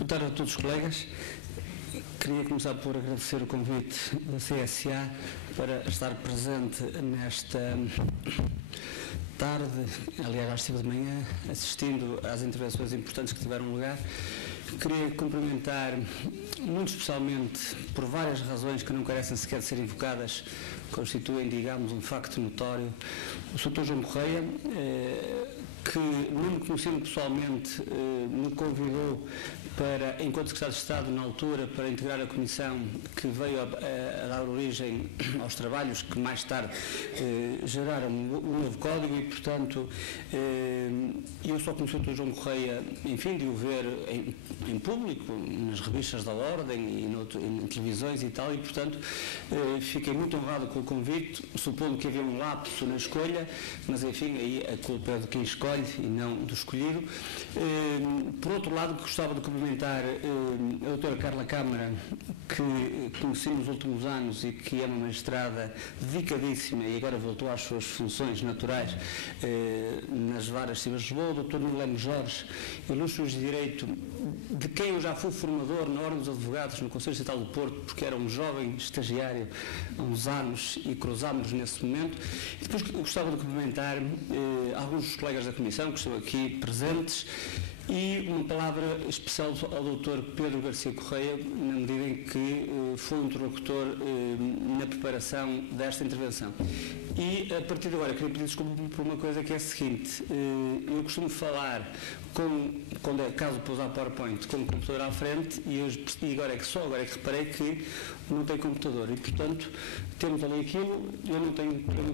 Boa tarde a todos os colegas. Queria começar por agradecer o convite da CSA para estar presente nesta tarde, aliás já estive de manhã, assistindo às intervenções importantes que tiveram lugar. Queria cumprimentar, muito especialmente, por várias razões que não carecem sequer de ser invocadas, constituem, digamos, um facto notório, o Sr. João Correia, que, não me conhecendo pessoalmente, me convidou para, enquanto Secretário de Estado, na altura, para integrar a comissão que veio a dar origem aos trabalhos que mais tarde geraram o novo código e, portanto, eu só conheci o Dr. João Correia, enfim, de o ver em público, nas revistas da Ordem e em televisões e tal, e, portanto, fiquei muito honrado com o convite, supondo que havia um lapso na escolha, mas, enfim, aí a culpa é de quem escolhe e não do escolhido. Por outro lado, gostava de cumprimentar a doutora Carla Câmara, que conheci nos últimos anos e que é uma magistrada dedicadíssima e agora voltou às suas funções naturais nas varas civis de Lisboa, o doutor Nuno Jorge, ilustre juiz de Direito, de quem eu já fui formador na Ordem dos Advogados no Conselho Estatal do Porto, porque era um jovem estagiário há uns anos e cruzámos nesse momento. E depois gostava de cumprimentar alguns dos colegas da Comissão que estão aqui presentes e uma palavra especial ao Dr. Pedro Garcia Correia, na medida em que foi um interlocutor na preparação desta intervenção. E, a partir de agora, queria pedir desculpa por uma coisa que é a seguinte: eu costumo falar, quando é caso de pousar PowerPoint, com o computador à frente, e agora é que reparei que não tem computador, e, portanto, temos ali aquilo, eu não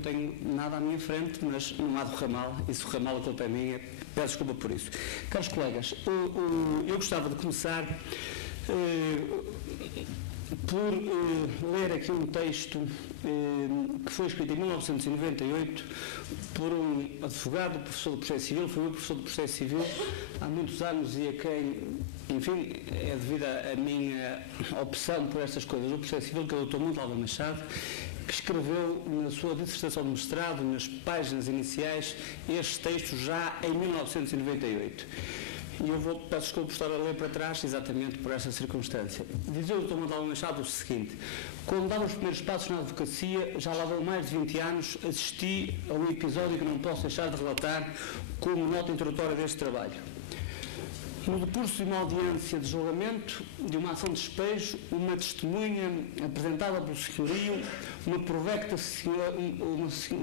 tenho nada à minha frente, mas não há de ramal, e se o ramal a culpa é minha, peço desculpa por isso. Caros colegas, eu gostava de começar por ler aqui um texto que foi escrito em 1998 por um advogado, professor de processo civil, foi o professor de processo civil há muitos anos e a quem, enfim, é devido à minha opção por estas coisas, o processo civil, que é o Dr. Montalva Machado, que escreveu na sua dissertação de mestrado, nas páginas iniciais, este texto já em 1998. E eu peço desculpa por estar a ler para trás exatamente por esta circunstância. Dizia o Dr. Montalva Machado o seguinte: quando dava os primeiros passos na advocacia, já lá vão mais de 20 anos, assisti a um episódio que não posso deixar de relatar como nota introdutória deste trabalho. No decurso de uma audiência de julgamento de uma ação de despejo, uma testemunha apresentada pelo senhorio, uma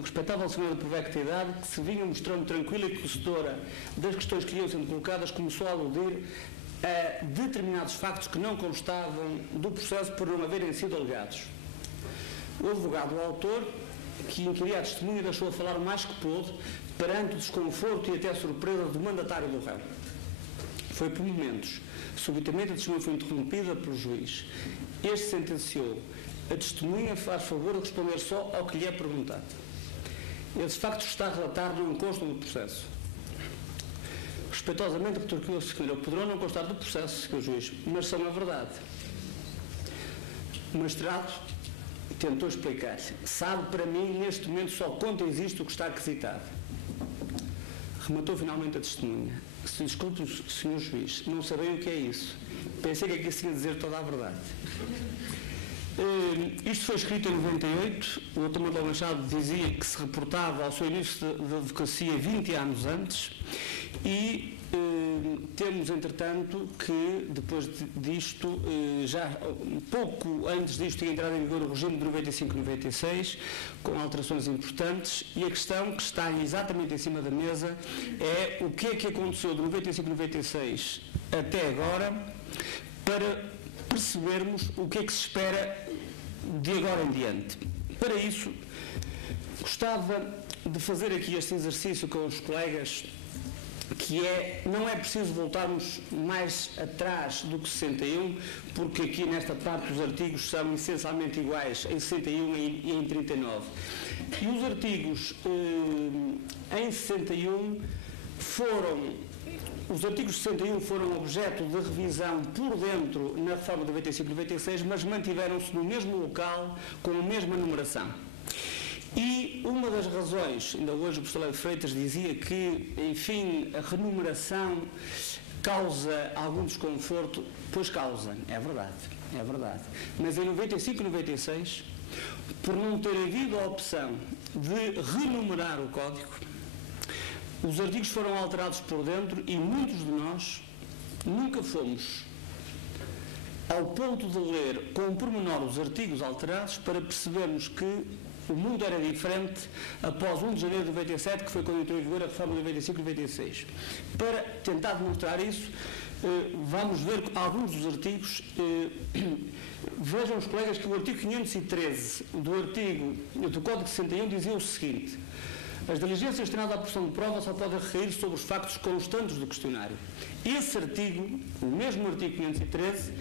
respeitável senhora de provecta idade, que se vinha mostrando tranquila e conhecedora das questões que lhe iam sendo colocadas, começou a aludir a determinados factos que não constavam do processo por não haverem sido alegados. O advogado, o autor, que inquiria a testemunha, deixou a falar o mais que pôde, perante o desconforto e até a surpresa do mandatário do réu. Foi por momentos. Subitamente a testemunha foi interrompida pelo juiz. Este sentenciou: a testemunha faz favor de responder só ao que lhe é perguntado. Esses factos que está a relatar não constam do processo. Respeitosamente retorquiu a senhora: poderão não constar do processo, Sr. Juiz, mas são a verdade. O magistrado tentou explicar-lhe: sabe, para mim, neste momento só conta existe o que está requisitado. Rematou finalmente a testemunha: se desculpe, Sr. Juiz, não sabem o que é isso. Pensei que aqui se ia dizer toda a verdade. Isto foi escrito em 98. O Dr. Montalva Machado dizia que se reportava ao seu início da advocacia 20 anos antes e temos, entretanto, que depois disto, já pouco antes disto, tinha entrado em vigor o regime de 95-96, com alterações importantes, e a questão que está exatamente em cima da mesa é o que é que aconteceu de 95-96 até agora, para percebermos o que é que se espera de agora em diante. Para isso, gostava de fazer aqui este exercício com os colegas, que não é preciso voltarmos mais atrás do que 61, porque aqui nesta parte os artigos são essencialmente iguais em 61 e em 39. E os artigos em 61 os artigos 61 foram objeto de revisão por dentro na reforma de 95 e 96, mas mantiveram-se no mesmo local, com a mesma numeração. E uma das razões, ainda hoje o professor Léo Freitas dizia que, enfim, a renumeração causa algum desconforto, pois causa, é verdade. Mas em 95 e 96, por não ter havido a opção de renumerar o código, os artigos foram alterados por dentro e muitos de nós nunca fomos ao ponto de ler com pormenor os artigos alterados para percebermos que o mundo era diferente após 1 de janeiro de 97, que foi quando entrou em vigor a reforma de 95 e 96. Para tentar demonstrar isso, vamos ver alguns dos artigos. Vejam os colegas que o artigo 513 do Código de 61 dizia o seguinte: as diligências destinadas à produção de prova só podem recair sobre os factos constantes do questionário. Esse artigo, o mesmo artigo 513,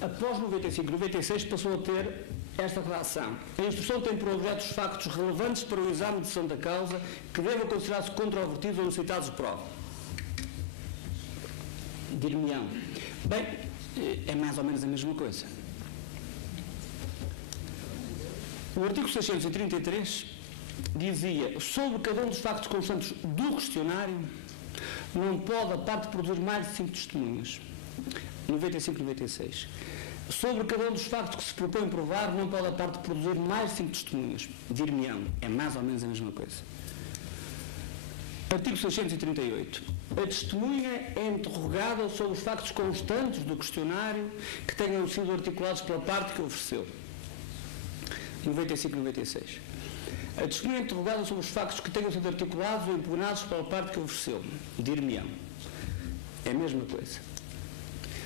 após 95 e 96, passou a ter esta redação: a instrução tem por objeto os factos relevantes para o exame de decisão da causa que devem considerar-se controvertidos ou necessitados de prova. Dir-me-ão, bem, é mais ou menos a mesma coisa. O artigo 633 dizia: sobre cada um dos factos constantes do questionário não pode a parte produzir mais de 5 testemunhas. 95 e 96. Sobre cada um dos factos que se propõe provar, não pode a parte produzir mais de 5 testemunhas. Dir-me-ão, é mais ou menos a mesma coisa. Artigo 638. A testemunha é interrogada sobre os factos constantes do questionário que tenham sido articulados pela parte que ofereceu. 95 e 96. A testemunha é interrogada sobre os factos que tenham sido articulados ou impugnados pela parte que ofereceu. Dir-me-ão, é a mesma coisa.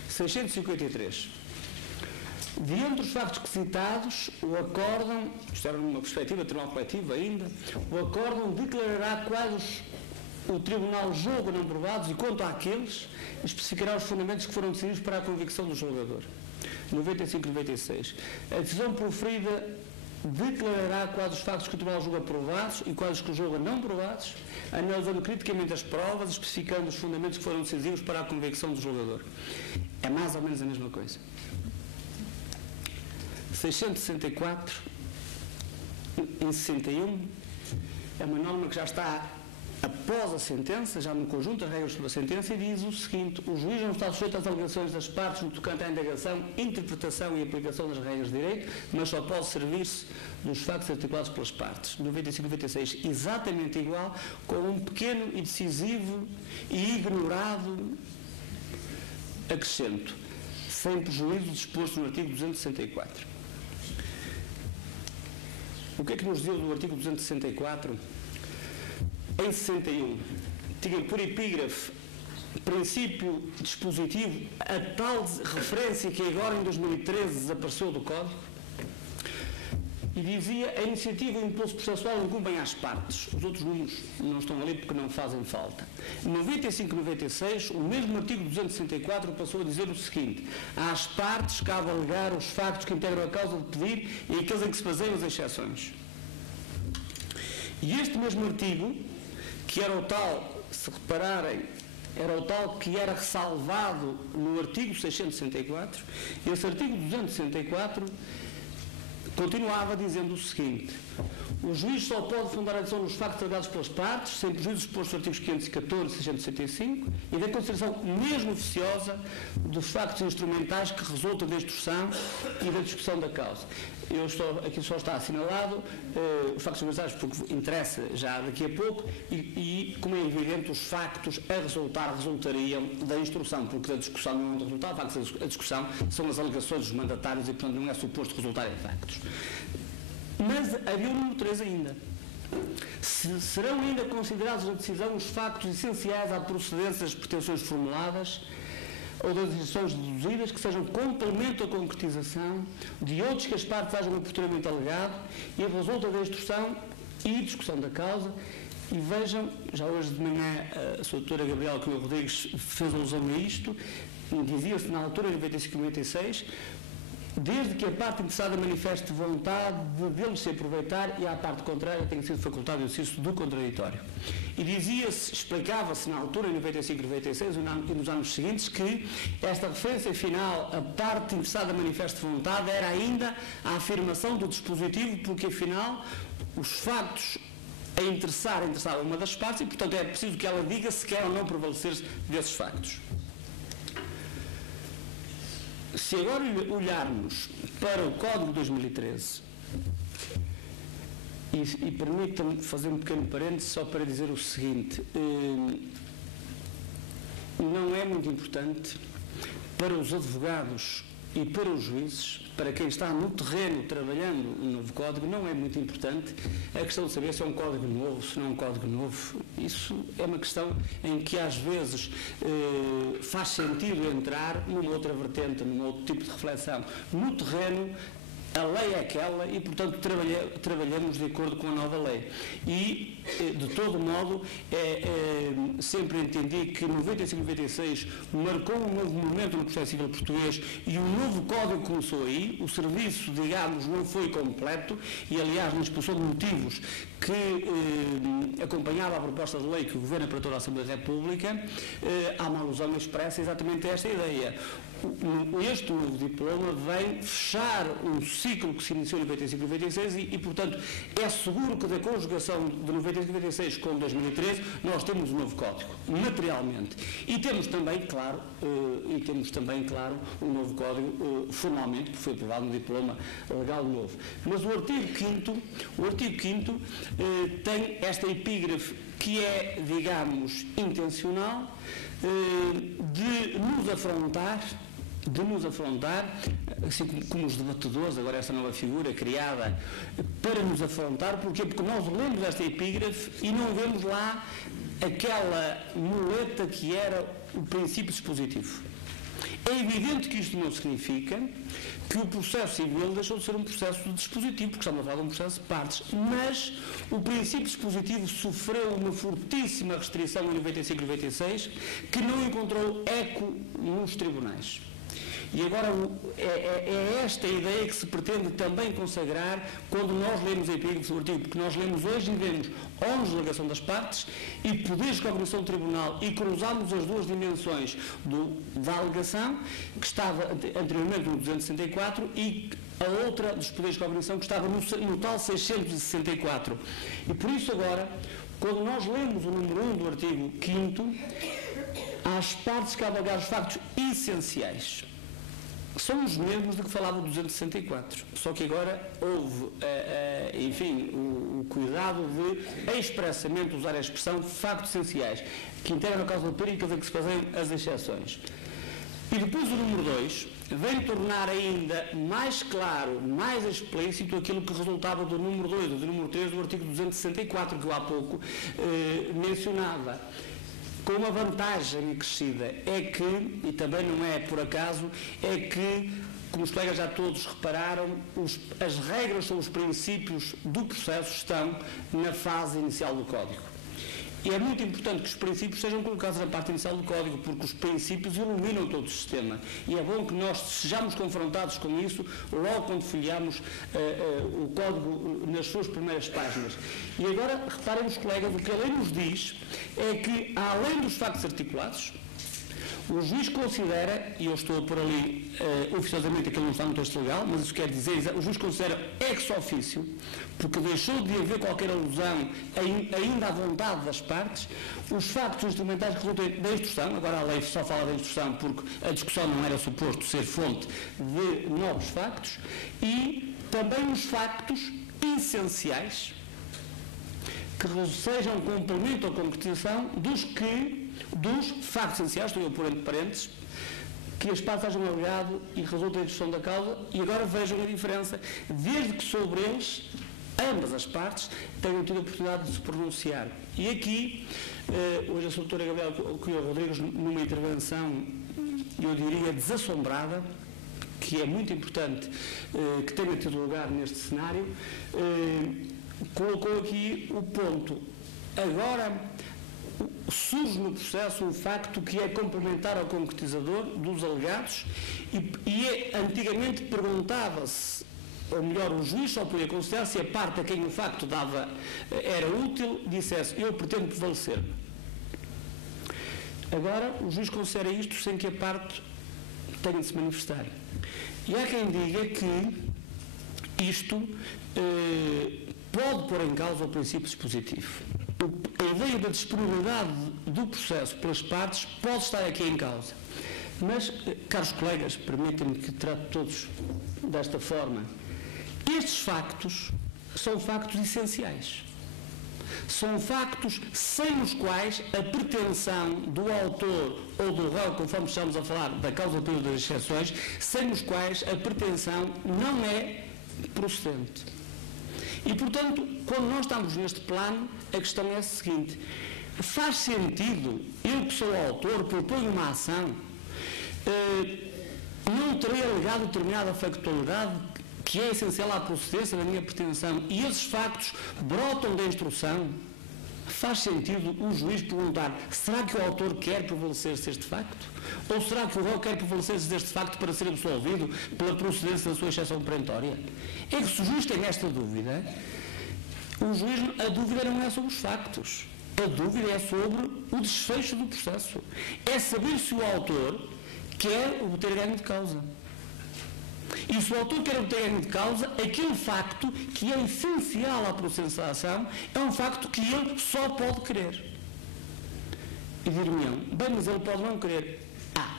653. Diante dos factos que citados, o acórdão, isto era numa perspectiva de tribunal coletivo ainda, o acórdão declarará quais o tribunal julga não provados e, quanto àqueles, especificará os fundamentos que foram decididos para a convicção do julgador. 95 e 96. A decisão proferida declarará quais os factos que o tribunal julga provados e quais os que o julga não provados, analisando criticamente as provas, especificando os fundamentos que foram decisivos para a convicção do julgador. É mais ou menos a mesma coisa. 664, em 61, é uma norma que já está após a sentença, já no conjunto das regras sobre a sentença, e diz o seguinte: o juiz não está sujeito às alegações das partes no tocante à indagação, interpretação e aplicação das regras de direito, mas só pode servir-se dos factos articulados pelas partes. 95 e 96, exatamente igual, com um pequeno e decisivo e ignorado acrescento, sem prejuízo disposto no artigo 264. O que é que nos deu do artigo 264? Em 61, tinha por epígrafe princípio dispositivo a tal referência que agora em 2013 desapareceu do Código, e dizia: a iniciativa e o impulso processual incumbem às partes. Os outros números não estão ali porque não fazem falta. Em 95 e 96, o mesmo artigo 264 passou a dizer o seguinte: às partes cabe alegar os factos que integram a causa de pedir e aqueles em que se baseiam as exceções. E este mesmo artigo, que era o tal, se repararem, era o tal que era ressalvado no artigo 664, esse artigo 264 continuava dizendo o seguinte: o juiz só pode fundar a decisão nos factos tratados pelas partes, sem prejuízo exposto aos artigos 514 e 665, e da consideração mesmo oficiosa dos factos instrumentais que resultam da instrução e da discussão da causa. Aqui só está assinalado os factos instrumentais, porque interessa já daqui a pouco, e como é evidente, os factos resultariam da instrução, porque da discussão não é um resultado, a discussão são as alegações dos mandatários e, portanto, não é suposto resultar em factos. Mas havia o número 3 ainda. Serão ainda considerados na decisão os factos essenciais à procedência das pretensões formuladas ou das decisões deduzidas que sejam complemento ou concretização de outros que as partes hajam oportunamente alegado e resulta da instrução e discussão da causa. E vejam, já hoje de manhã a sua doutora Gabriela Cunha Rodrigues fez alusão a isto, dizia-se na altura, em 95 e 96, desde que a parte interessada manifeste vontade de dele se aproveitar e à parte contrária tenha sido facultado o exercício do contraditório. E dizia-se, explicava-se na altura, em 95 e 96, e nos anos seguintes, que esta referência final, a parte interessada manifeste vontade, era ainda a afirmação do dispositivo, porque afinal os factos a interessar uma das partes e, portanto, é preciso que ela diga se quer ou não prevalecer desses factos. Se agora olharmos para o Código de 2013, e permitam-me fazer um pequeno parênteses só para dizer o seguinte, não é muito importante para os advogados e para os juízes, para quem está no terreno trabalhando um novo código, não é muito importante a questão de saber se é um código novo, se não é um código novo. Isso é uma questão em que às vezes faz sentido entrar numa outra vertente, num outro tipo de reflexão. No terreno, a lei é aquela e, portanto, trabalhamos de acordo com a nova lei. E, de todo modo, sempre entendi que 95 e 96 marcou um novo momento no processo civil português e um novo código começou aí. O serviço, digamos, não foi completo e, aliás, na exposição de motivos que acompanhava a proposta de lei que o Governo apresentou à Assembleia da República, há uma alusão expressa exatamente a esta ideia. Este novo diploma vem fechar um ciclo que se iniciou em 95 e 96 e, portanto, é seguro que da conjugação de 95 e 96 com 2013 nós temos um novo código, materialmente. E temos também, claro, um novo código formalmente, que foi aprovado no diploma legal novo. Mas o artigo 5º tem esta epígrafe que é, digamos, intencional, de nos afrontar, assim como os debatedores, agora esta nova figura criada para nos afrontar. Porquê? Porque nós lemos esta epígrafe e não vemos lá aquela muleta que era o princípio dispositivo. É evidente que isto não significa que o processo civil deixou de ser um processo dispositivo, porque estamos a falar de um processo de partes, mas o princípio dispositivo sofreu uma fortíssima restrição em 95 e 96 que não encontrou eco nos tribunais. E agora é esta ideia que se pretende também consagrar quando nós lemos a epígrafe do artigo, porque nós lemos hoje e vemos ônus de alegação das partes e poderes de cognição do tribunal e cruzamos as duas dimensões da alegação, que estava anteriormente no 264, e a outra dos poderes de cognição que estava no tal 664. E por isso agora, quando nós lemos o número 1 do artigo 5º, às partes que alegar os factos essenciais são os mesmos de que falava o 264, só que agora houve, enfim, o cuidado de expressamente usar a expressão factos essenciais, que integram a causa empírica a que se fazem as exceções. E depois o número 2 vem tornar ainda mais claro, mais explícito aquilo que resultava do número 2 ou do número 3 do artigo 264, que eu há pouco mencionava. Com uma vantagem acrescida, é que, e também não é por acaso, é que, como os colegas já todos repararam, as regras sobre os princípios do processo estão na fase inicial do Código. E é muito importante que os princípios sejam colocados na parte inicial do Código, porque os princípios iluminam todo o sistema. E é bom que nós sejamos confrontados com isso logo quando folheamos o Código nas suas primeiras páginas. E agora, reparem, os colegas, o que a lei nos diz é que, além dos factos articulados, o juiz considera, e eu estou a pôr ali oficiosamente aquilo não está no texto legal, mas isso quer dizer, o juiz considera ex officio, porque deixou de haver qualquer alusão ainda à vontade das partes, os factos instrumentais que resultem da instrução. Agora a lei só fala da instrução porque a discussão não era suposto ser fonte de novos factos, e também os factos essenciais que sejam complemento ou concretização dos factos essenciais, estou a pôr entre parênteses, que as partes hajam alegado e resultem da instrução da causa. E agora vejam a diferença, desde que sobre eles ambas as partes tenham tido a oportunidade de se pronunciar. E aqui, hoje a doutora Gabriela Coelho Rodrigues, numa intervenção, eu diria, desassombrada, que é muito importante que tenha tido lugar neste cenário, colocou aqui o ponto. Agora surge no processo um facto que é complementar ao concretizador dos alegados e antigamente perguntava-se, ou melhor, o juiz só podia considerar se a parte a quem o facto dava era útil, dissesse: eu pretendo prevalecer. Agora o juiz considera isto sem que a parte tenha de se manifestar. E há quem diga que isto pode pôr em causa o princípio dispositivo. A ideia da disponibilidade do processo pelas partes pode estar aqui em causa. Mas, caros colegas, permitem-me que trate todos desta forma. Estes factos são factos essenciais. São factos sem os quais a pretensão do autor ou do réu, conforme estamos a falar da causa pública das exceções, sem os quais a pretensão não é procedente. E, portanto, quando nós estamos neste plano, a questão é a seguinte: faz sentido, eu que sou autor, proponho uma ação, não terei alegado determinada factualidade que é essencial à procedência da minha pretensão e esses factos brotam da instrução? Faz sentido o juiz perguntar: será que o autor quer prevalecer-se deste facto? Ou será que o réu quer prevalecer-se deste facto para ser absolvido pela procedência da sua exceção perentória? É que se o juiz tem esta dúvida, a dúvida não é sobre os factos. A dúvida é sobre o desfecho do processo. É saber se o autor quer obter ganho de causa. E se o autor quer obter ganho de causa, aquele facto que é essencial à procedência da ação é um facto que ele só pode querer. E dir-me-ão: bem, mas ele pode não querer.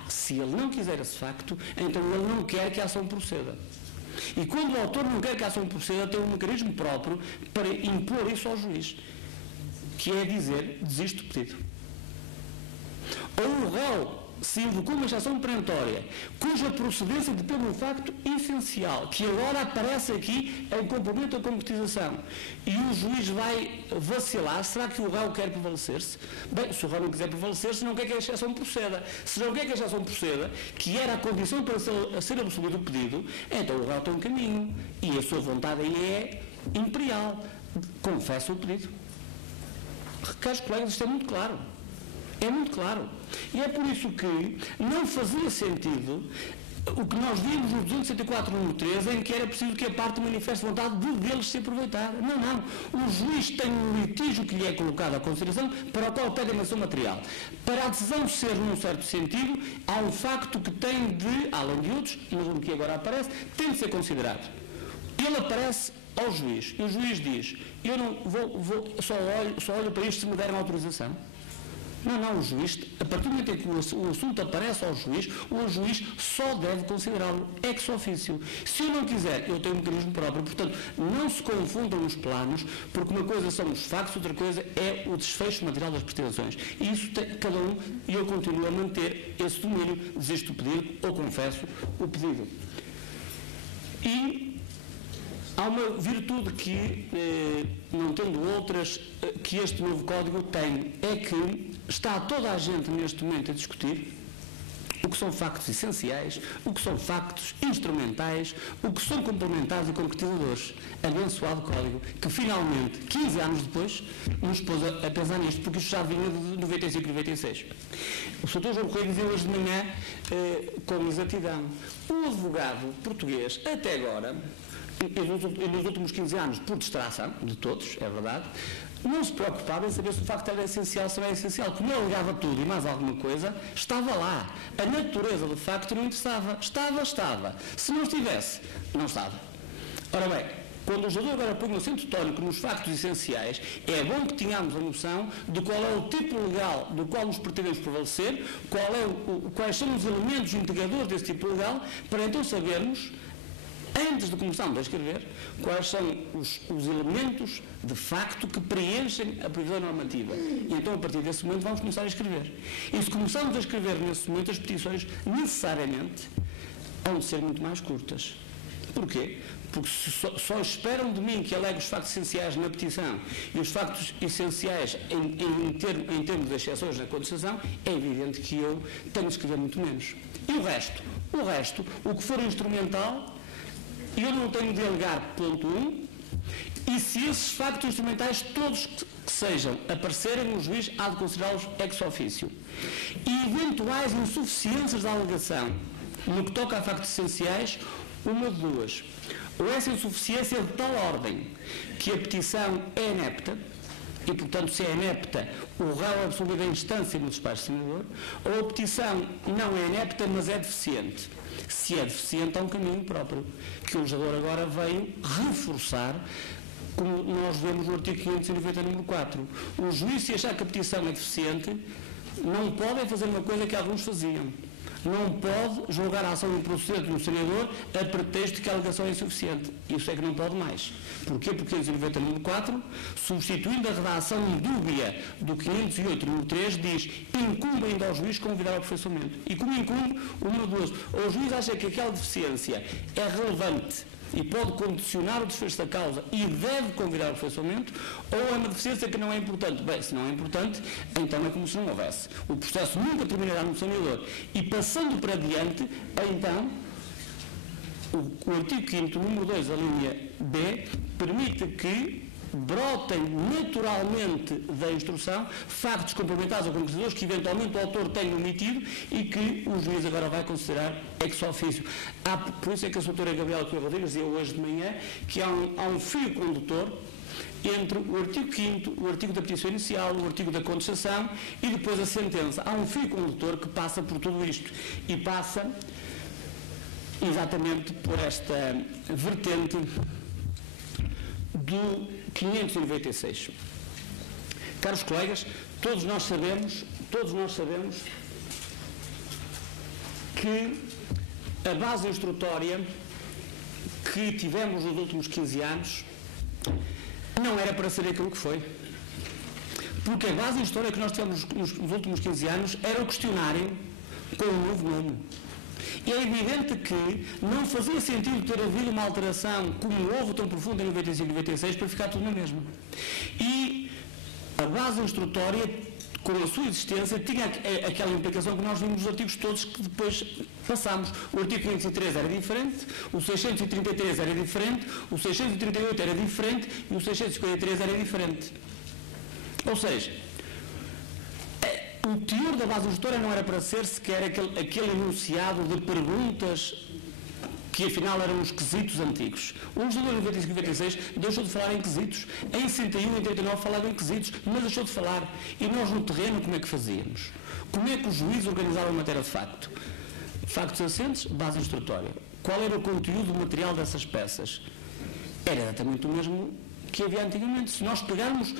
Se ele não quiser esse facto, então ele não quer que a ação proceda. E quando o autor não quer que a ação proceda, tem um mecanismo próprio para impor isso ao juiz, que é dizer: desisto do pedido. Ou o réu se invocou uma exceção perentória, cuja procedência depende de um facto essencial, que agora aparece aqui em complemento à concretização, e o juiz vai vacilar: será que o réu quer prevalecer-se? Bem, se o réu não quiser prevalecer-se, não quer que a exceção proceda. Se não quer que a exceção proceda, que era a condição para ser absolvido o pedido, então o réu tem um caminho, e a sua vontade aí é imperial: confessa o pedido. Caros colegas, isto é muito claro. É muito claro. E é por isso que não fazia sentido o que nós vimos no 204, número 13, em que era preciso que a parte manifeste vontade de deles se aproveitar. Não, não. O juiz tem um litígio que lhe é colocado à consideração, para o qual pede a menção material. Para a decisão ser num certo sentido, há um facto que tem de, além de outros, mas o que agora aparece, tem de ser considerado. Ele aparece ao juiz, e o juiz diz: eu não só olho para isto se me derem autorização. Não, o juiz, a partir do momento em que o assunto aparece ao juiz, o juiz só deve considerá-lo ex officio. Se eu não quiser, eu tenho um mecanismo próprio. Portanto, não se confundam os planos, porque uma coisa são os factos, outra coisa é o desfecho material das pretensões. E isso tem cada um, e eu continuo a manter esse domínio: desisto do pedido ou confesso o pedido. E há uma virtude que, não tendo outras, que este novo código tem, é que está toda a gente neste momento a discutir o que são factos essenciais, o que são factos instrumentais, o que são complementares e concretizadores. Abençoado código, que finalmente, 15 anos depois, nos pôs a pensar nisto, porque isto já vinha de 95 e 96. O Sr. João Correia dizia hoje de manhã, com exatidão: o advogado português, até agora, e nos últimos 15 anos, por distração de todos, é verdade, não se preocupava em saber se o facto era essencial, se não era essencial. Como ele alegava tudo e mais alguma coisa, estava lá. A natureza do facto não interessava. Estava. Se não estivesse, não estava. Ora bem, quando o legislador agora põe o acento tónico nos factos essenciais, é bom que tenhamos a noção de qual é o tipo legal do qual nos pretendemos prevalecer, quais são os elementos integradores desse tipo legal, para então sabermos, antes de começarmos a escrever, quais são os elementos de facto que preenchem a previsão normativa. E então, a partir desse momento, vamos começar a escrever. E se começarmos a escrever nesse momento, as petições necessariamente vão ser muito mais curtas. Porquê? Porque só esperam de mim que alegue os factos essenciais na petição e os factos essenciais em termos de exceções na contestação, é evidente que eu tenho de escrever muito menos. E o resto? O que for instrumental, eu não tenho de alegar ponto 1, e se esses factos instrumentais, todos que sejam, aparecerem, o juiz há de considerá-los ex officio. E eventuais insuficiências da alegação, no que toca a factos essenciais, uma de duas: ou essa insuficiência de tal ordem que a petição é inepta, e, portanto, se é inepta, o réu é absolvido em instância no despacho senador, ou a petição não é inepta, mas é deficiente. Se é deficiente, há um caminho próprio, que o legislador agora veio reforçar como nós vemos no artigo 590, número 4. O juiz, se achar que a petição é deficiente, não pode fazer uma coisa que alguns faziam. Não pode julgar a ação improcedente do senador a pretexto de que a alegação é insuficiente. Isso é que não pode mais. Porquê? Porque o 590, número 4, substituindo a redação dúbia do 508, número 3, diz: incumbe ainda ao juiz convidar ao aperfeiçoamento. E como incumbe, uma de duas. Ou o juiz acha que aquela deficiência é relevante e pode condicionar o desfecho da causa e deve convidar ao aperfeiçoamento, ou é uma deficiência que não é importante. Bem, se não é importante, então é como se não houvesse. O processo nunca terminará no sanador. E passando para diante, então, o artigo 5º, número 2, a linha B, permite que brotem naturalmente da instrução factos complementares ou concretizadores que eventualmente o autor tenha omitido e que o juiz agora vai considerar ex officio. Por isso é que a doutora Gabriela Coelho Rodrigues dizia hoje de manhã que há um fio condutor entre o artigo 5º, o artigo da petição inicial, o artigo da contestação e depois a sentença. Há um fio condutor que passa por tudo isto e passa exatamente por esta vertente do 596. Caros colegas, todos nós sabemos que a base instrutória que tivemos nos últimos 15 anos não era para ser aquilo que foi. Porque a base instrutória que nós tivemos nos últimos 15 anos era o questionário com um novo nome. E é evidente que não fazia sentido ter havido uma alteração como houve tão profunda em 95 e 96 para ficar tudo na mesma. E a base instrutória, com a sua existência, tinha aquela implicação que nós vimos nos artigos todos que depois passámos. O artigo 503 era diferente, o 633 era diferente, o 638 era diferente e o 653 era diferente. Ou seja, o teor da base instrutória não era para ser sequer aquele enunciado de perguntas que afinal eram os quesitos antigos. O legislador em 95 e 96 deixou de falar em quesitos. Em 61 e 89 falava em quesitos, mas deixou de falar. E nós no terreno como é que fazíamos? Como é que o juiz organizava a matéria de facto? Factos assentes, base instrutória. Qual era o conteúdo material dessas peças? Era exatamente o mesmo que havia antigamente. Se nós pegarmos,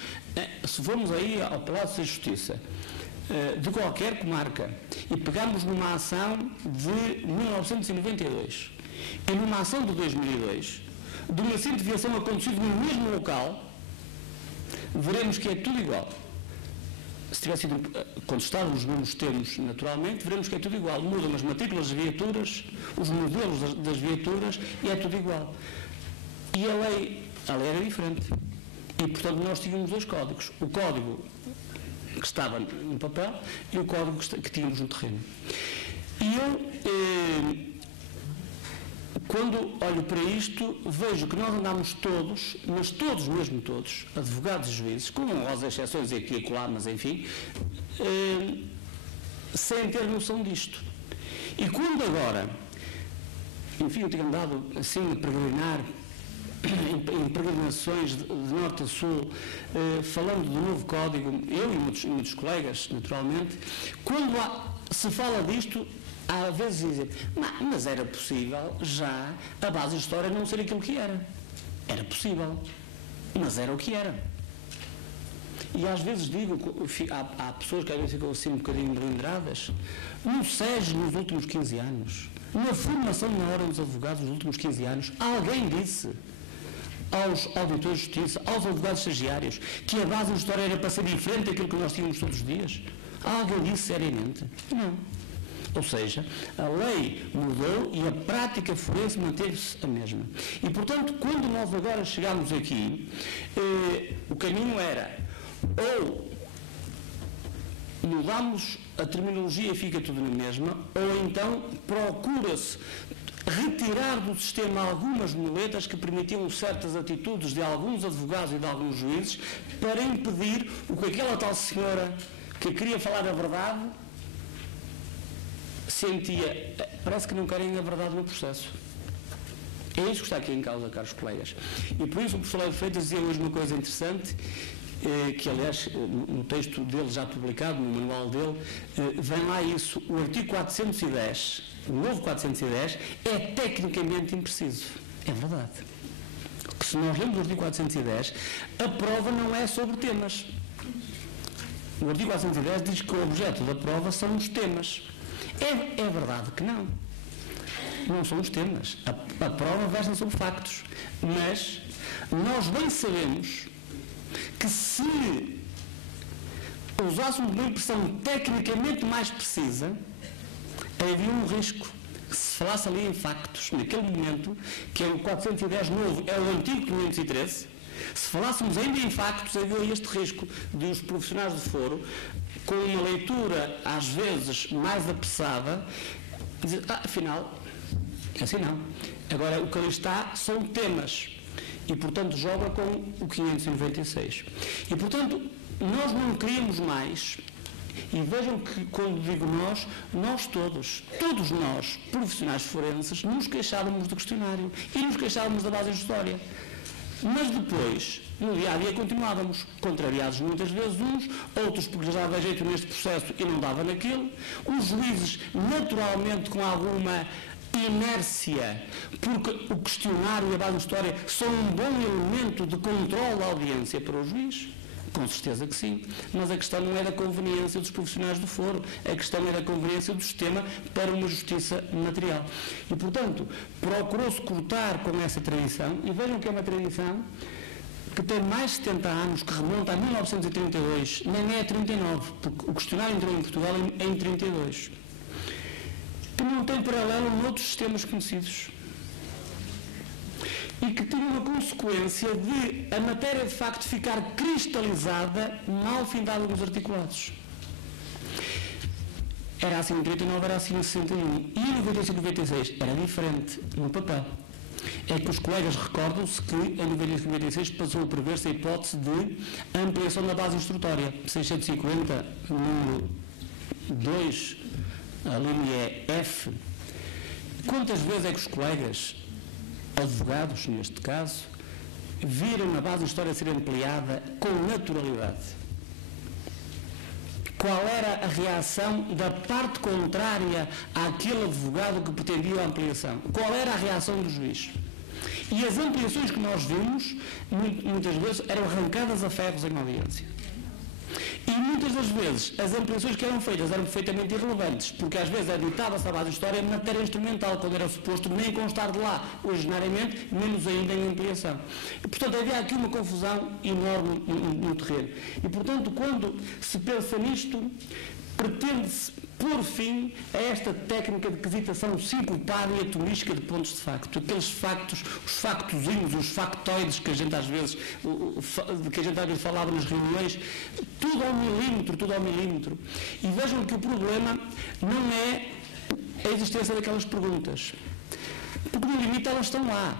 se formos aí ao Palácio da Justiça, de qualquer comarca, e pegarmos numa ação de 1992 e numa ação de 2002, de uma cientificação acontecida no mesmo local, veremos que é tudo igual. Se tivesse sido contestado nos mesmos termos, naturalmente, veremos que é tudo igual. Mudam as matrículas das viaturas, os modelos das viaturas, e é tudo igual. E a lei era diferente. E, portanto, nós tínhamos dois códigos. O código que estava no papel e o código que tínhamos no terreno. E eu, quando olho para isto, vejo que nós andamos todos, mas todos, mesmo todos, advogados e juízes, com as exceções aqui e acolá, mas enfim, sem ter noção disto. E quando agora, enfim, eu tenho andado assim a peregrinar em peregrinações de norte a sul, falando do novo código, eu e muitos colegas, naturalmente, quando se fala disto, às vezes dizem, mas era possível já a base de história não ser aquilo que era. Era possível, mas era o que era. E às vezes digo, há pessoas que às vezes ficam assim um bocadinho melindradas, no SES nos últimos 15 anos, na formação na Ordem dos Advogados nos últimos 15 anos, alguém disse aos auditores de justiça, aos advogados estagiários, que a base de história era para ser diferente daquilo que nós tínhamos todos os dias? Alguém disse seriamente? Não. Ou seja, a lei mudou e a prática forense manteve-se a mesma. E, portanto, quando nós agora chegamos aqui, o caminho era ou mudamos a terminologia e fica tudo na mesma, ou então procura-se retirar do sistema algumas muletas que permitiam certas atitudes de alguns advogados e de alguns juízes para impedir o que aquela tal senhora que queria falar a verdade sentia. Parece que não querem a verdade no processo. É isso que está aqui em causa, caros colegas. E por isso o professor Léo Freitas dizia hoje uma coisa interessante, que aliás no texto dele já publicado, no manual dele, vem lá isso, o artigo 410, o novo 410, é tecnicamente impreciso. É verdade. que, se nós lemos o artigo 410, a prova não é sobre temas. O artigo 410 diz que o objeto da prova são os temas. É verdade que não. Não são os temas. A prova versa sobre factos. Mas nós bem sabemos que, se usássemos uma impressão tecnicamente mais precisa, havia um risco que se falasse ali em factos, naquele momento, que é o 410 novo, é o antigo 513, se falássemos ainda em factos, havia este risco de os profissionais do foro, com uma leitura às vezes mais apressada, dizer, afinal, assim não. Agora, o que ali está são temas, e portanto joga com o 596. E portanto, nós não queríamos mais. E vejam que, quando digo nós todos nós, profissionais forenses, nos queixávamos do questionário e nos queixávamos da base de história. Mas depois, no dia-a-dia, continuávamos, contrariados muitas vezes uns, outros porque já dava jeito neste processo e não dava naquele, os juízes, naturalmente, com alguma inércia, porque o questionário e a base de história são um bom elemento de controle da audiência para o juiz. Com certeza que sim, mas a questão não é da conveniência dos profissionais do foro, a questão é da conveniência do sistema para uma justiça material. E, portanto, procurou-se cortar com essa tradição, e vejam que é uma tradição que tem mais de 70 anos, que remonta a 1932, nem é 39, porque o questionário entrou em Portugal em 32, que não tem paralelo noutros sistemas conhecidos. E que tinha uma consequência de a matéria de facto ficar cristalizada mal findada nos articulados. Era assim em 39, era assim em 61. E em 95 e 96 era diferente no papel. É que os colegas recordam-se que em 95 e 96 passou a prever-se a hipótese de ampliação da base instrutória. 650, número 2, a linha F. Quantas vezes é que os colegas, advogados neste caso, viram a base de história ser ampliada com naturalidade? Qual era a reação da parte contrária àquele advogado que pretendia a ampliação? Qual era a reação do juiz? E as ampliações que nós vimos, muitas vezes, eram arrancadas a ferros em audiência. E muitas das vezes as ampliações que eram feitas eram perfeitamente irrelevantes, porque às vezes editava-se a base de história em matéria instrumental, quando era suposto nem constar de lá originariamente, menos ainda em ampliação. E, portanto, havia aqui uma confusão enorme no terreno. E, portanto, quando se pensa nisto, pretende-se pôr fim a esta técnica de quesitação sincopada e atomística de pontos de facto. Aqueles factos, os factozinhos, os factoides que a gente às vezes falava nas reuniões, tudo ao milímetro. E vejam que o problema não é a existência daquelas perguntas. Porque no limite elas estão lá.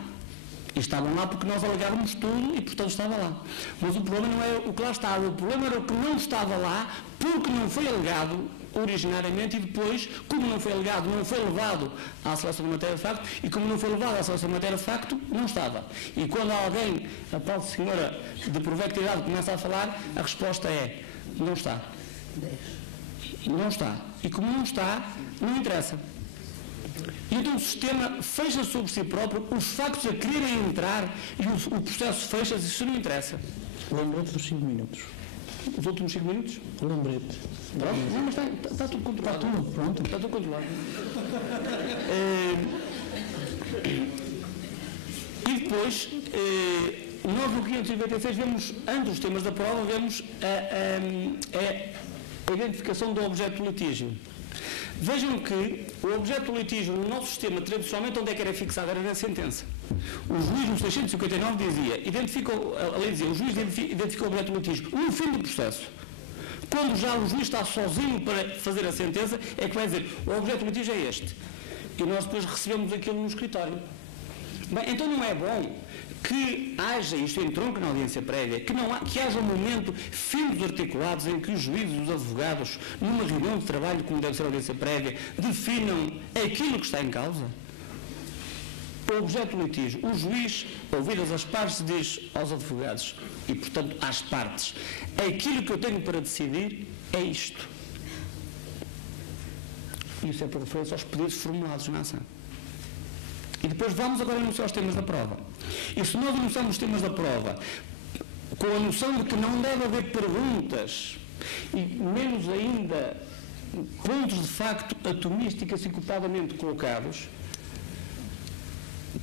E estavam lá porque nós alegávamos tudo e, portanto, estava lá. Mas o problema não é o que lá estava. O problema era o que não estava lá porque não foi alegado originariamente e depois, como não foi alegado, não foi levado à seleção de matéria de facto e como não foi levado à seleção de matéria de facto, não estava. E quando alguém, a tal senhora de provecta idade, começa a falar, a resposta é, não está. Não está. E como não está, não interessa. E então o sistema fecha sobre si próprio, os factos a quererem entrar e o processo fecha-se, isso não interessa. Lembrete dos 5 minutos. Os últimos 5 minutos? Lembrete. Pronto, não, mas está tudo controlado. Está tudo, pronto. Está tudo controlado. E depois, nós no 596 vemos, antes dos temas da prova, vemos a identificação do objeto do litígio. Vejam que o objeto do litígio no nosso sistema, tradicionalmente, onde é que era fixado? Era na sentença. O juiz, no 659, dizia, a lei dizia, o juiz identifica o objeto do litígio no fim do processo. Quando já o juiz está sozinho para fazer a sentença, é que vai dizer, o objeto do litígio é este. E nós depois recebemos aquilo no escritório. Bem, então não é bom que haja, isto entronca na audiência prévia, que haja um momento, fim dos articulados, em que os juízes e os advogados, numa reunião de trabalho, como deve ser a audiência prévia, definam aquilo que está em causa? O objeto do litígio, o juiz, ouvidas as partes, diz aos advogados, e portanto às partes, aquilo que eu tenho para decidir é isto. Isso é por referência aos pedidos formulados na ação. E depois vamos agora enunciar os temas da prova. E se nós enunciamos os temas da prova com a noção de que não deve haver perguntas e menos ainda pontos de facto atomísticos e copadamente colocados,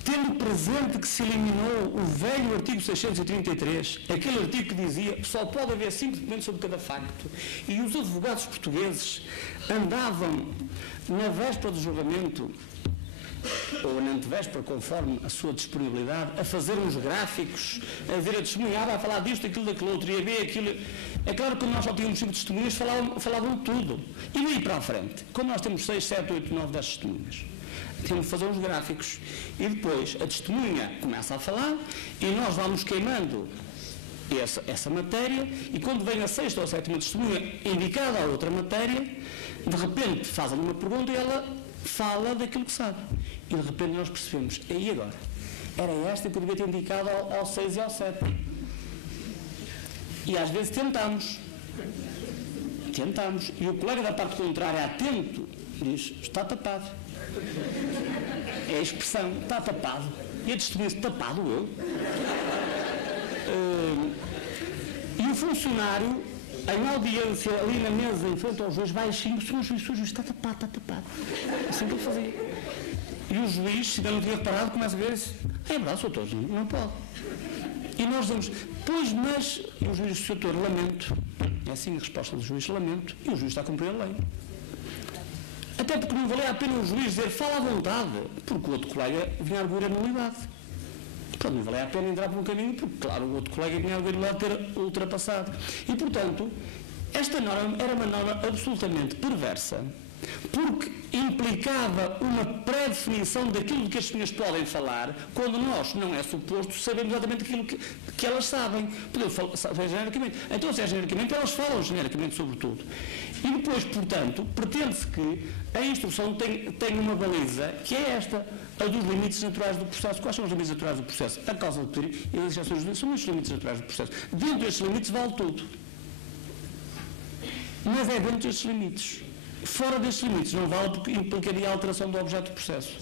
tendo presente que se eliminou o velho artigo 633, aquele artigo que dizia que só pode haver 5 documentos sobre cada facto, e os advogados portugueses andavam na véspera do julgamento, ou na antevéspera, conforme a sua disponibilidade, a fazer uns gráficos, a dizer a testemunha, vai falar disto, aquilo, daquilo outro, e a ver aquilo. É claro que quando nós só tínhamos 5 testemunhas, falavam tudo. E daí para a frente, quando nós temos 6, 7, 8, 9, 10 testemunhas, temos de fazer uns gráficos. E depois a testemunha começa a falar e nós vamos queimando essa matéria, e quando vem a 6ª ou 7ª testemunha indicada a outra matéria, de repente fazem uma pergunta e ela fala daquilo que sabe. E de repente nós percebemos, e agora? Era esta que eu devia ter indicado ao 6 e ao 7. E às vezes tentamos. E o colega da parte contrária, atento, diz, está tapado. É a expressão, está tapado. E a testemunha diz, tapado eu? E o funcionário, em audiência, ali na mesa, em frente ao juiz, baixinho, o juiz, está tapado. Assim que ele fazia. E o juiz, se ainda não tinha reparado, começa a ver isso. É verdade, Sr. Doutor, não pode. E nós dizemos, pois, mas... E o juiz diz, Sr. Doutor, lamento. É assim a resposta do juiz, lamento. E o juiz está a cumprir a lei. Até porque não valia a pena o juiz dizer, fala à vontade, porque o outro colega vinha a arguir a nulidade. Portanto, não valia a pena entrar por um caminho, porque, claro, o outro colega vinha a arguir a nulidade ter ultrapassado. E, portanto, esta norma era uma norma absolutamente perversa, porque implicava uma pré-definição daquilo que as testemunhas podem falar, quando nós, não é suposto, sabemos exatamente aquilo que elas sabem. Podemos saber genericamente. Então, se é genericamente, elas falam genericamente sobre tudo. E depois, portanto, pretende-se que a instrução tenha uma baliza, que é esta, a dos limites naturais do processo. Quais são os limites naturais do processo? A causa de perigo e as exceções de juízo são os limites naturais do processo. Dentro destes limites vale tudo. Mas é dentro destes limites. Fora destes limites não vale porque implicaria a alteração do objeto do processo.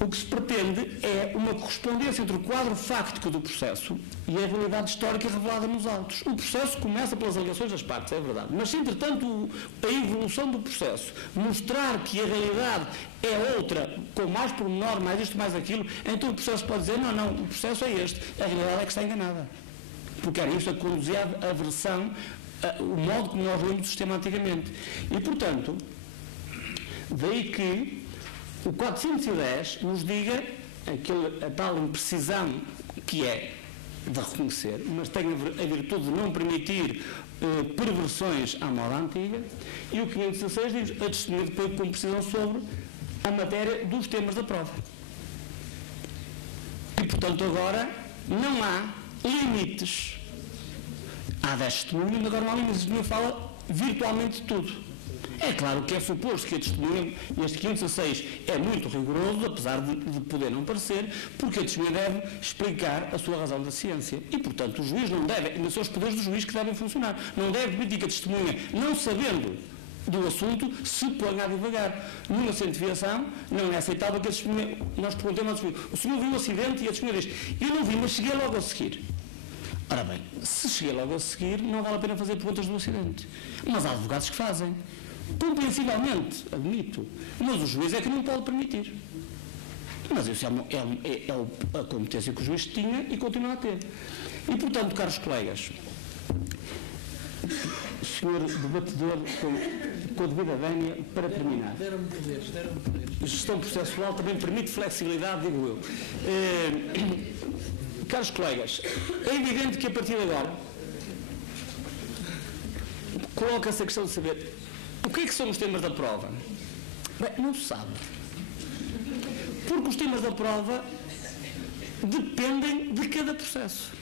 O que se pretende é uma correspondência entre o quadro fáctico do processo e a realidade histórica revelada nos autos. O processo começa pelas alegações das partes, é verdade. Mas se, entretanto, a evolução do processo mostrar que a realidade é outra, com mais pormenor, mais isto, mais aquilo, então o processo pode dizer, não, o processo é este, a realidade é que está enganada. Porque era isto a conduzir à versão, o modo como nós lemos o sistema antigamente. E, portanto, daí que o 410 nos diga a tal imprecisão que é de reconhecer, mas tem a virtude de não permitir perversões à moda antiga, e o 516 diz a testemunha depois com precisão sobre a matéria dos temas da prova. E, portanto, agora não há limites. Há 10 testemunhas, agora não há limites. A testemunha fala virtualmente de tudo. É claro que é suposto que a testemunha, este 516, é muito rigoroso, apesar de poder não parecer, porque a testemunha deve explicar a sua razão da ciência. E, portanto, o juiz não deve, ainda são os poderes do juiz que devem funcionar, não deve permitir que a testemunha, não sabendo do assunto, se ponha a divagar. Numa cientificação, não é aceitável que a testemunha, nós perguntamos ao testemunha, o senhor viu um acidente? E a testemunha diz, eu não vi, mas cheguei logo a seguir. Ora bem, se cheguei logo a seguir, não vale a pena fazer perguntas do acidente. Mas há advogados que fazem. Compreensivelmente, admito. Mas o juiz é que não pode permitir. Mas isso é a competência que o juiz tinha e continua a ter. E, portanto, caros colegas, senhor debatedor, com a devida vénia, para terminar. Deram-me poderes. Gestão processual também permite flexibilidade, digo eu. Caros colegas, é evidente que a partir de agora coloca-se a questão de saber o que é que são os temas da prova. Bem, não se sabe. Porque os temas da prova dependem de cada processo.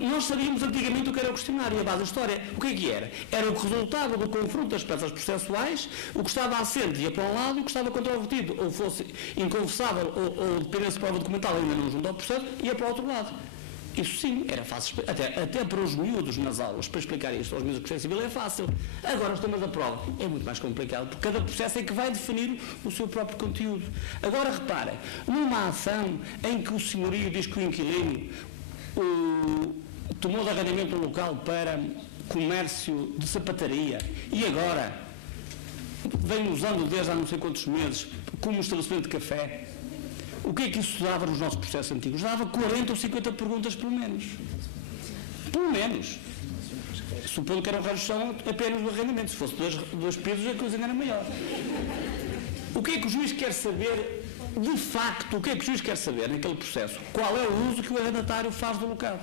Nós sabíamos antigamente o que era o questionário, a base da história. O que é que era? Era o resultado do confronto das peças processuais, o que estava assente ia para um lado e o que estava controvertido, ou fosse inconfessável, ou dependesse de prova documental ainda não junto ao processo, ia para o outro lado. Isso sim, era fácil, até para os miúdos nas aulas, para explicar isto aos miúdos do processo civil é fácil. Agora, os temas da prova é muito mais complicado, porque cada processo é que vai definir o seu próprio conteúdo. Agora, reparem, numa ação em que o senhorio diz que o inquilino tomou de arrendamento um local para comércio de sapataria e agora vem usando desde há não sei quantos meses como um estabelecimento de café, o que é que isso dava nos nossos processos antigos? Dava 40 ou 50 perguntas, pelo menos. Pelo menos. Supondo que era um redução apenas do arrendamento. Se fosse dois pisos, a coisa ainda era maior. O que é que o juiz quer saber, de facto, o que é que o juiz quer saber naquele processo? Qual é o uso que o arrendatário faz do local?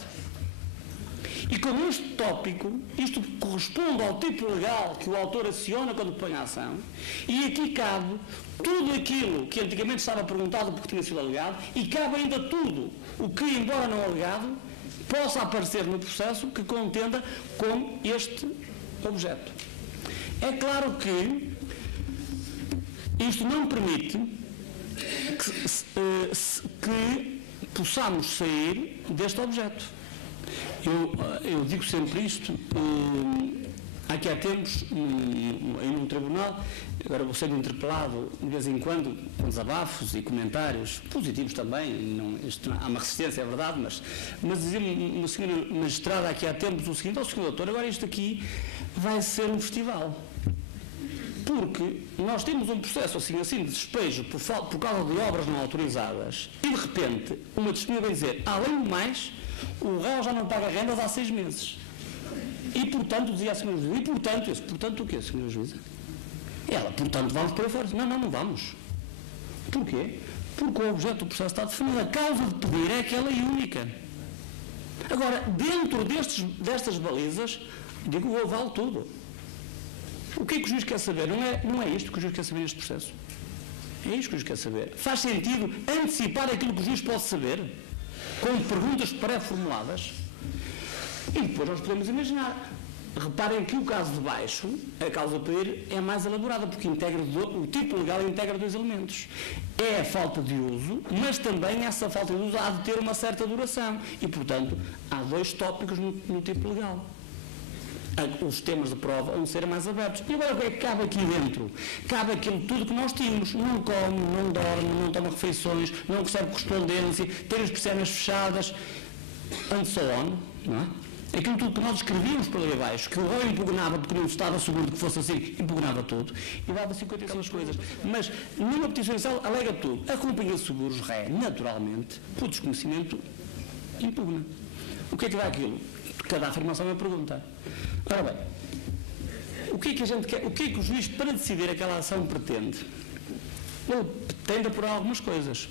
E com este tópico, isto corresponde ao tipo legal que o autor aciona quando põe a ação, e aqui cabe tudo aquilo que antigamente estava perguntado porque tinha sido alegado, e cabe ainda tudo o que, embora não alegado, possa aparecer no processo que contenda com este objeto. É claro que isto não permite que possamos sair deste objeto. Eu digo sempre isto, aqui há tempos, em um tribunal, agora vou sendo interpelado de vez em quando, com desabafos e comentários positivos também, há uma resistência, é verdade, mas dizia-me uma senhora magistrada aqui há tempos o seguinte: senhor doutor, agora isto aqui vai ser um festival. Porque nós temos um processo assim de despejo por causa de obras não autorizadas e de repente uma testemunha vai dizer, além do mais, o réu já não paga rendas há 6 meses. E portanto, dizia a senhora juíza, portanto o quê, senhora juíza? Ela, portanto, vamos para fora. Não vamos. Porquê? Porque o objeto do processo está definido. A causa de pedir é aquela e única. Agora, dentro destas balizas, digo, vale tudo. O que é que o juiz quer saber? Não é isto que o juiz quer saber neste processo. É isto que o juiz quer saber. Faz sentido antecipar aquilo que o juiz pode saber, com perguntas pré-formuladas, e depois nós podemos imaginar. Reparem que o caso de baixo, a causa a pedir, é mais elaborada, porque o tipo legal integra 2 elementos. É a falta de uso, mas também essa falta de uso há de ter uma certa duração. E, portanto, há 2 tópicos no tipo legal. Os temas de prova vão ser mais abertos. E agora o que é que cabe aqui dentro? Cabe aquilo tudo que nós tínhamos. Não come, não dorme, não toma refeições, não recebe correspondência, tem as persianas fechadas, and so on, não é? Aquilo tudo que nós escrevíamos por ali abaixo, que o réu impugnava porque não estava seguro de que fosse assim, impugnava tudo, e dava 56 coisas. Mas numa petição inicial alega tudo. A companhia de seguros, ré, naturalmente, por desconhecimento, impugna. O que é que dá aquilo? Cada afirmação é uma pergunta. Ora bem, o que é que a gente quer? O que é que o juiz, para decidir aquela ação, pretende? Ele pretende apurar algumas coisas.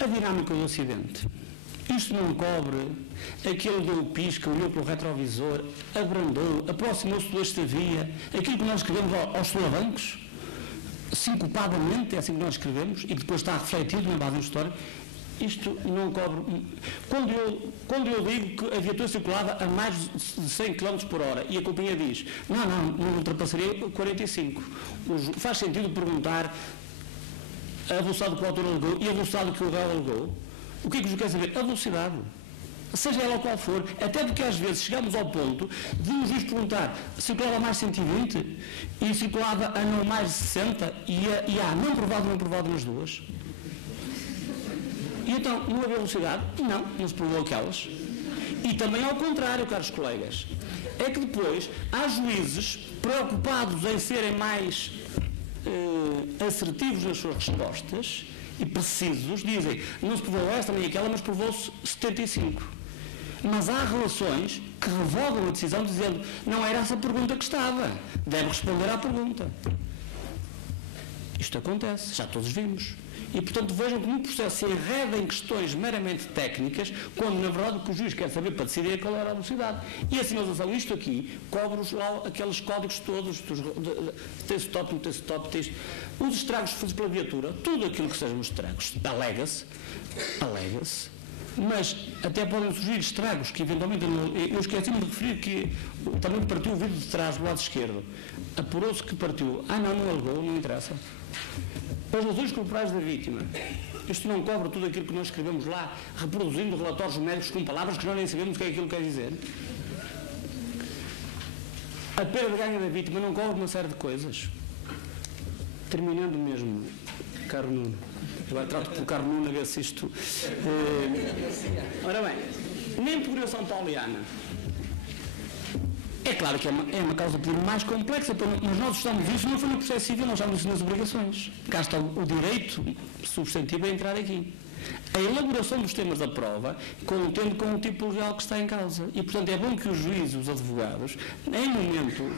A dinâmica do acidente. Isto não cobre, aquele deu o pisca, olhou pelo retrovisor, abrandou, aproximou-se do esta via, aquilo que nós escrevemos aos solavancos, sincopadamente, é assim que nós escrevemos, e depois está refletido na base da história. Isto não cobre. Quando eu digo que a viatura circulava a mais de 100 km por hora e a companhia diz, não ultrapassaria 45, faz sentido perguntar a velocidade que o autor alegou e a velocidade que o réu alegou. O que é que o juiz quer saber? A velocidade. Seja ela qual for, até porque às vezes chegamos ao ponto de o juiz perguntar circulava a mais 120 e circulava a não mais de 60 e há não provado nas duas. E então, não havia velocidade? Não se provou aquelas. E também ao contrário, caros colegas, é que depois há juízes preocupados em serem mais assertivos nas suas respostas e precisos, dizem, não se provou esta nem aquela, mas provou-se 75. Mas há relações que revogam a decisão dizendo, não era essa a pergunta que estava, deve responder à pergunta. Isto acontece, já todos vimos. E, portanto, vejam como o processo se enreda em questões meramente técnicas, quando, na verdade, o que o juiz quer saber para decidir é qual era a velocidade. E a sinalização, isto aqui, cobre aqueles códigos todos, tem stop, não tem stop, tem isto. Os estragos feitos pela viatura, tudo aquilo que sejam os estragos, alega-se, mas até podem surgir estragos que, eventualmente, eu esqueci-me de referir que também partiu o vidro de trás do lado esquerdo. Apurou-se que partiu. Não alegou, não interessa. as lesões corporais da vítima. Isto não cobre tudo aquilo que nós escrevemos lá, reproduzindo relatórios médicos com palavras que nós nem sabemos o que é aquilo que quer dizer. A perda de ganho da vítima não cobre uma série de coisas. Terminando mesmo, caro Nuno. Agora trato por caro Nuno a ver se isto... Ora bem, nem por pauliana. É claro que é uma causa de mais complexa, mas nós estamos isso não foi no processo civil, nós estamos isso nas obrigações. Cá está o direito substantivo a entrar aqui. A elaboração dos temas da prova, contendo com o tipo legal que está em causa. E, portanto, é bom que os juízes, os advogados, em momento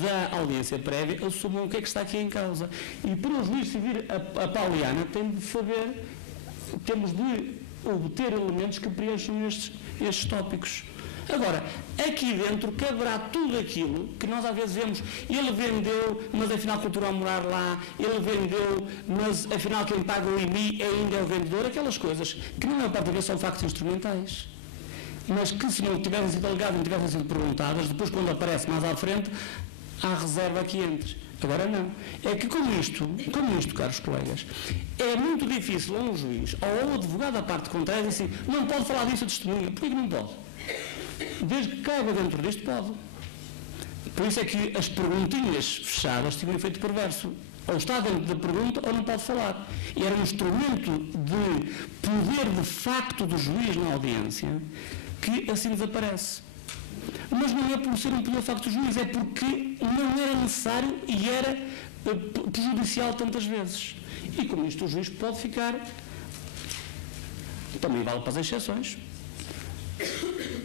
da audiência prévia, assumam o que é que está aqui em causa. E para o juiz seguir a pauliana, tem de saber, temos de obter elementos que preencham estes tópicos. Agora, aqui dentro caberá tudo aquilo que nós às vezes vemos, ele vendeu, mas afinal continua a morar lá, ele vendeu, mas afinal quem paga o IMI ainda é o vendedor, aquelas coisas que não é parte da vez são factos instrumentais, mas que se não tivessem sido alegadas, não tivessem sido perguntadas, depois quando aparece mais à frente, há reserva que entre. Agora não. É que com isto, caros colegas, é muito difícil a um juiz ou ao advogado da parte contrária dizer assim, não pode falar disso a testemunha. Porquê que não pode? Desde que caiba dentro disto, pode. Por isso é que as perguntinhas fechadas tinham um efeito perverso. Ou está dentro da pergunta ou não pode falar. E era um instrumento de poder de facto do juiz na audiência que assim desaparece. Mas não é por ser um poder de facto do juiz, é porque não era necessário e era prejudicial tantas vezes. E com isto o juiz pode ficar... Também vale para as exceções.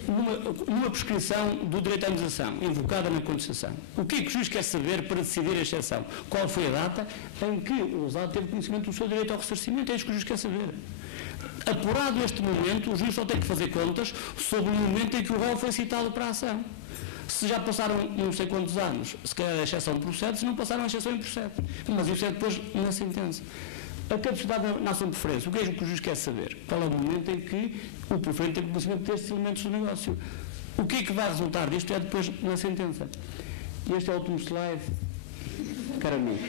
Numa prescrição do direito à indenização, invocada na contestação. O que é que o juiz quer saber para decidir a exceção? Qual foi a data em que o usado teve conhecimento do seu direito ao ressarcimento? É isso que o juiz quer saber. Apurado este momento, o juiz só tem que fazer contas sobre o momento em que o réu foi citado para a ação. Se já passaram não sei quantos anos, se calhar a exceção procede, se não passaram a exceção procede. Mas isso é depois na sentença. A capacidade na ação de preferência, o que é que o juiz quer saber? Qual é o momento em que o preferente tem conhecimento destes elementos do negócio? O que é que vai resultar disto é depois na sentença. E este é o último slide, caro amigo.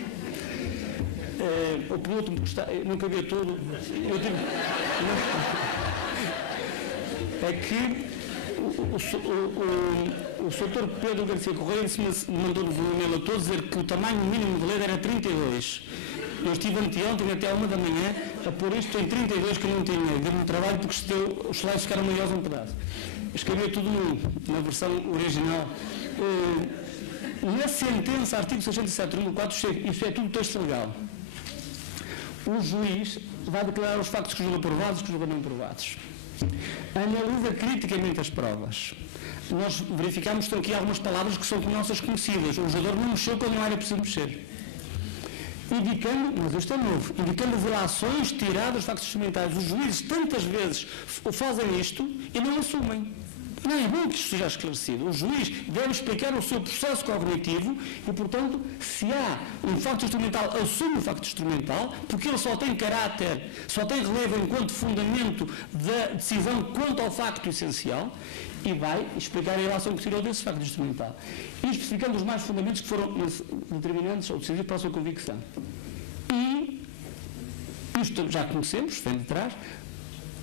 O penúltimo que está, não cabia tudo. É que o Sr. Pedro Garcia Correia mandou-nos um e-mail a todos dizer que o tamanho mínimo de letra era 32. Eu estive anteontem até à 1 da manhã a pôr isto em 32 que eu não tinha. Deu-me trabalho porque os slides ficaram maiores um pedaço. Escrevi tudo na versão original. Na sentença, artigo 607.4, isto é tudo texto legal. O juiz vai declarar os factos que julga provados e que julga não provados. Analisa criticamente as provas. Nós verificamos que estão aqui algumas palavras que são nossas conhecidas. O jogador não mexeu quando não era preciso mexer. Indicando, mas isto é novo, indicando violações tiradas dos factos instrumentais. Os juízes tantas vezes fazem isto e não assumem. Não é bom que isto seja esclarecido. O juiz deve explicar o seu processo cognitivo e, portanto, se há um facto instrumental, assume o facto instrumental, porque ele só tem caráter, só tem relevo enquanto fundamento da decisão quanto ao facto essencial e vai explicar a relação que tirou desse facto instrumental. E especificando os mais fundamentos que foram determinantes ou decisivos para a sua convicção. E, isto já conhecemos, vem de trás,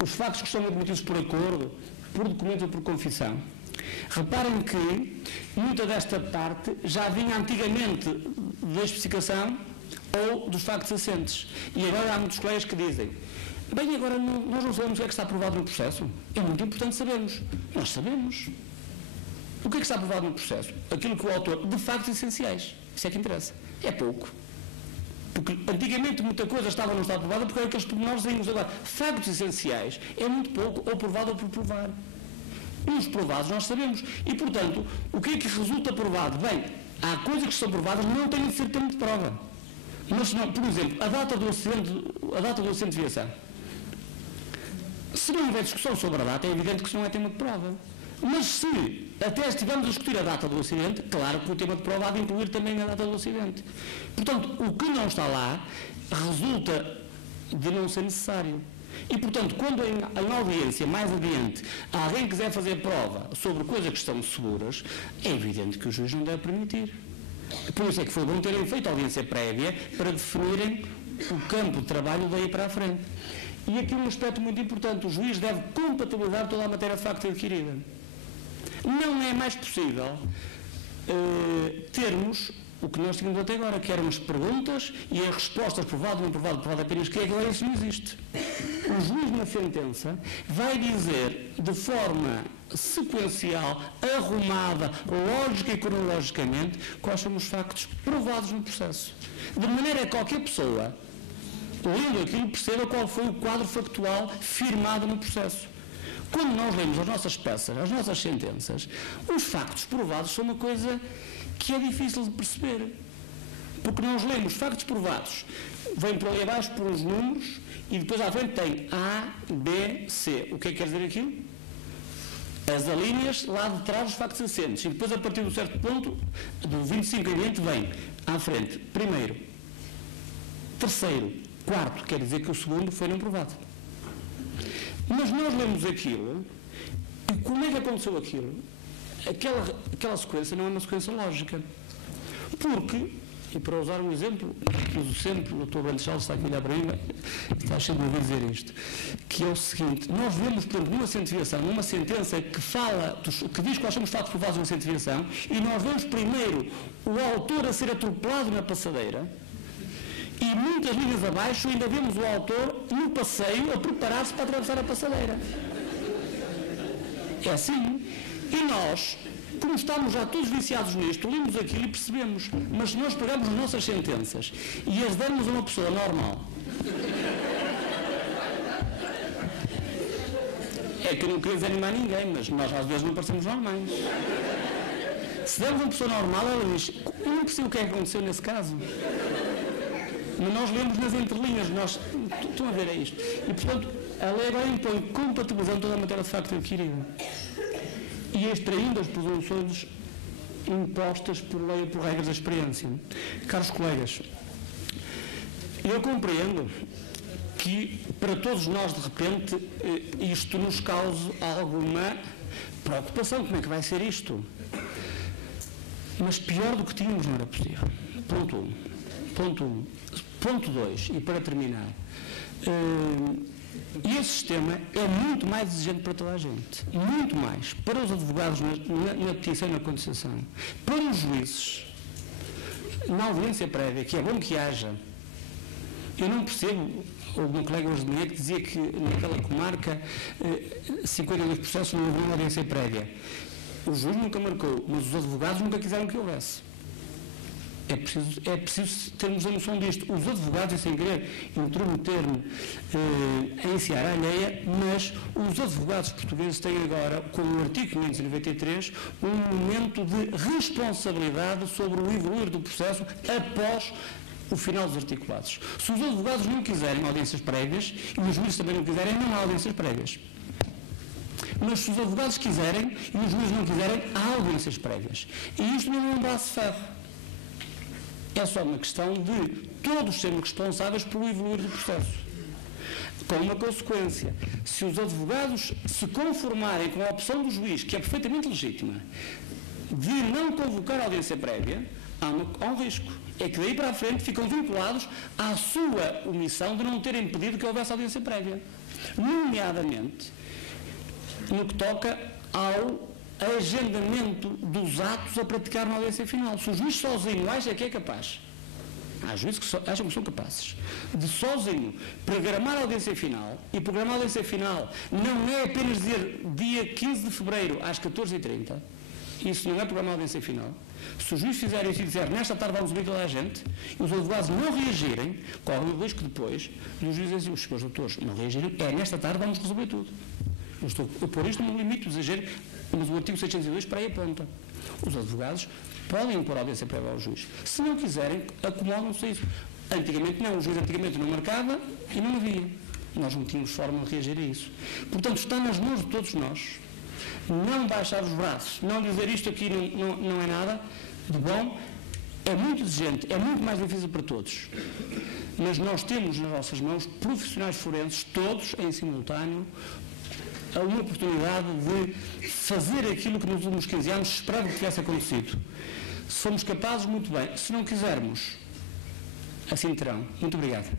os factos que estão admitidos por acordo, por documento ou por confissão. Reparem que muita desta parte já vinha antigamente da especificação ou dos factos assentes. E agora há muitos colegas que dizem, bem, agora nós não sabemos o que é que está aprovado no processo. É muito importante sabermos. Nós sabemos. O que é que está aprovado no processo? Aquilo que o autor, de factos essenciais. Isso é que interessa. É pouco. Porque antigamente muita coisa estava ou não estava aprovada porque eram aqueles pormenores ainda. Agora, factos essenciais é muito pouco, ou provado ou por provar. E os provados nós sabemos. E, portanto, o que é que resulta provado? Bem, há coisas que são provadas não têm de ser tempo de prova. Mas, não, por exemplo, a data do acidente de viação. Se não houver discussão sobre a data, é evidente que isso não é tema de prova. Mas se até estivermos a discutir a data do acidente, claro que o tema de prova há de incluir também a data do acidente. Portanto, o que não está lá resulta de não ser necessário. E, portanto, quando em audiência, mais adiante, alguém quiser fazer prova sobre coisas que estão seguras, é evidente que o juiz não deve permitir. Por isso é que foi bom terem feito audiência prévia para definirem o campo de trabalho daí para a frente. E aqui um aspecto muito importante, o juiz deve compatibilizar toda a matéria de facto adquirida. Não é mais possível termos o que nós tínhamos até agora, que eram as perguntas e as respostas provado, não provado, provado apenas que agora isso não existe. O juiz na sentença vai dizer de forma sequencial, arrumada, lógica e cronologicamente, quais são os factos provados no processo. De maneira que qualquer pessoa, lendo aquilo, perceba qual foi o quadro factual firmado no processo. Quando nós lemos as nossas peças, as nossas sentenças, os factos provados são uma coisa que é difícil de perceber. Porque nós lemos factos provados, vem por ali abaixo por uns números e depois à frente tem A, B, C. O que é que quer dizer aquilo? As alíneas lá de trás dos factos assentes. E depois, a partir de um certo ponto, do 25 em diante, vem à frente primeiro, terceiro, quarto. Quer dizer que o segundo foi não provado. Mas nós lemos aquilo e como é que aconteceu aquilo? Aquela sequência não é uma sequência lógica. Porque, e para usar um exemplo, que uso sempre, o Dr. Brandes Salles está aqui a olhar para mim, está sempre a ouvir dizer isto, que é o seguinte: nós vemos, por exemplo, numa cientificação, numa sentença que diz quais são os fatos provados numa cientificação, e nós vemos primeiro o autor a ser atropelado na passadeira, e muitas linhas abaixo ainda vemos o autor no passeio a preparar-se para atravessar a passadeira. É assim. E nós, como estamos já todos viciados nisto, lemos aquilo e percebemos. Mas se nós pegamos as nossas sentenças e as damos a uma pessoa normal, é que eu não queria desanimar ninguém, mas nós às vezes não parecemos normais. Se damos a uma pessoa normal, ela diz: eu não percebo o que é que aconteceu nesse caso. Mas nós lemos nas entrelinhas, estão a ver, é isto. E, portanto, a lei agora impõe compatibilizando toda a matéria de facto adquirida e extraindo as presunções impostas por lei e por regras da experiência. Caros colegas, eu compreendo que para todos nós, de repente, isto nos cause alguma preocupação. Como é que vai ser isto? Mas pior do que tínhamos não era possível. Ponto 1. Ponto 2, e para terminar, esse sistema é muito mais exigente para toda a gente, muito mais, para os advogados na petição e na contestação, para os juízes, na audiência prévia, que é bom que haja. Eu não percebo, houve um colega hoje de manhã que dizia que naquela comarca 52 processos não houve uma audiência prévia. O juiz nunca marcou, mas os advogados nunca quiseram que houvesse. É preciso termos a noção disto. Os advogados, e sem querer intrometer-me a ensinar a alheia, mas os advogados portugueses têm agora, com o artigo 593, um momento de responsabilidade sobre o evoluir do processo após o final dos articulados. Se os advogados não quiserem audiências prévias, e os juízes também não quiserem, não há audiências prévias. Mas se os advogados quiserem e os juízes não quiserem, há audiências prévias. E isto não é um braço de ferro. É só uma questão de todos sermos responsáveis pelo evoluir do processo. Com uma consequência: se os advogados se conformarem com a opção do juiz, que é perfeitamente legítima, de não convocar a audiência prévia, há um risco. É que daí para a frente ficam vinculados à sua omissão de não terem pedido que houvesse audiência prévia. Nomeadamente, no que toca ao agendamento dos atos a praticar na audiência final. Se o juiz sozinho acha que é capaz, há juízes que acham que são capazes de sozinho programar a audiência final, e programar a audiência final não é apenas dizer dia 15 de fevereiro às 14h30, isso não é programar a audiência final. Se o juiz fizer isso e dizer nesta tarde vamos ouvir toda a gente, e os advogados não reagirem, correm o risco depois e os juízes dizem: os senhores doutores não reagirem, nesta tarde vamos resolver tudo. Eu estou a pôr isto no limite do exagero, mas o artigo 602 para aí aponta. Os advogados podem impor audiência prévia ao juiz. Se não quiserem, acomodam-se a isso. Antigamente não, o juiz antigamente não marcava e não havia. Nós não tínhamos forma de reagir a isso. Portanto, está nas mãos de todos nós não baixar os braços, não dizer isto aqui não é nada de bom. É muito exigente, é muito mais difícil para todos. Mas nós temos nas nossas mãos profissionais forenses, todos em simultâneo, uma oportunidade de fazer aquilo que nos últimos 15 anos esperava que tivesse acontecido. Se formos capazes, muito bem. Se não quisermos, assim terão. Muito obrigado.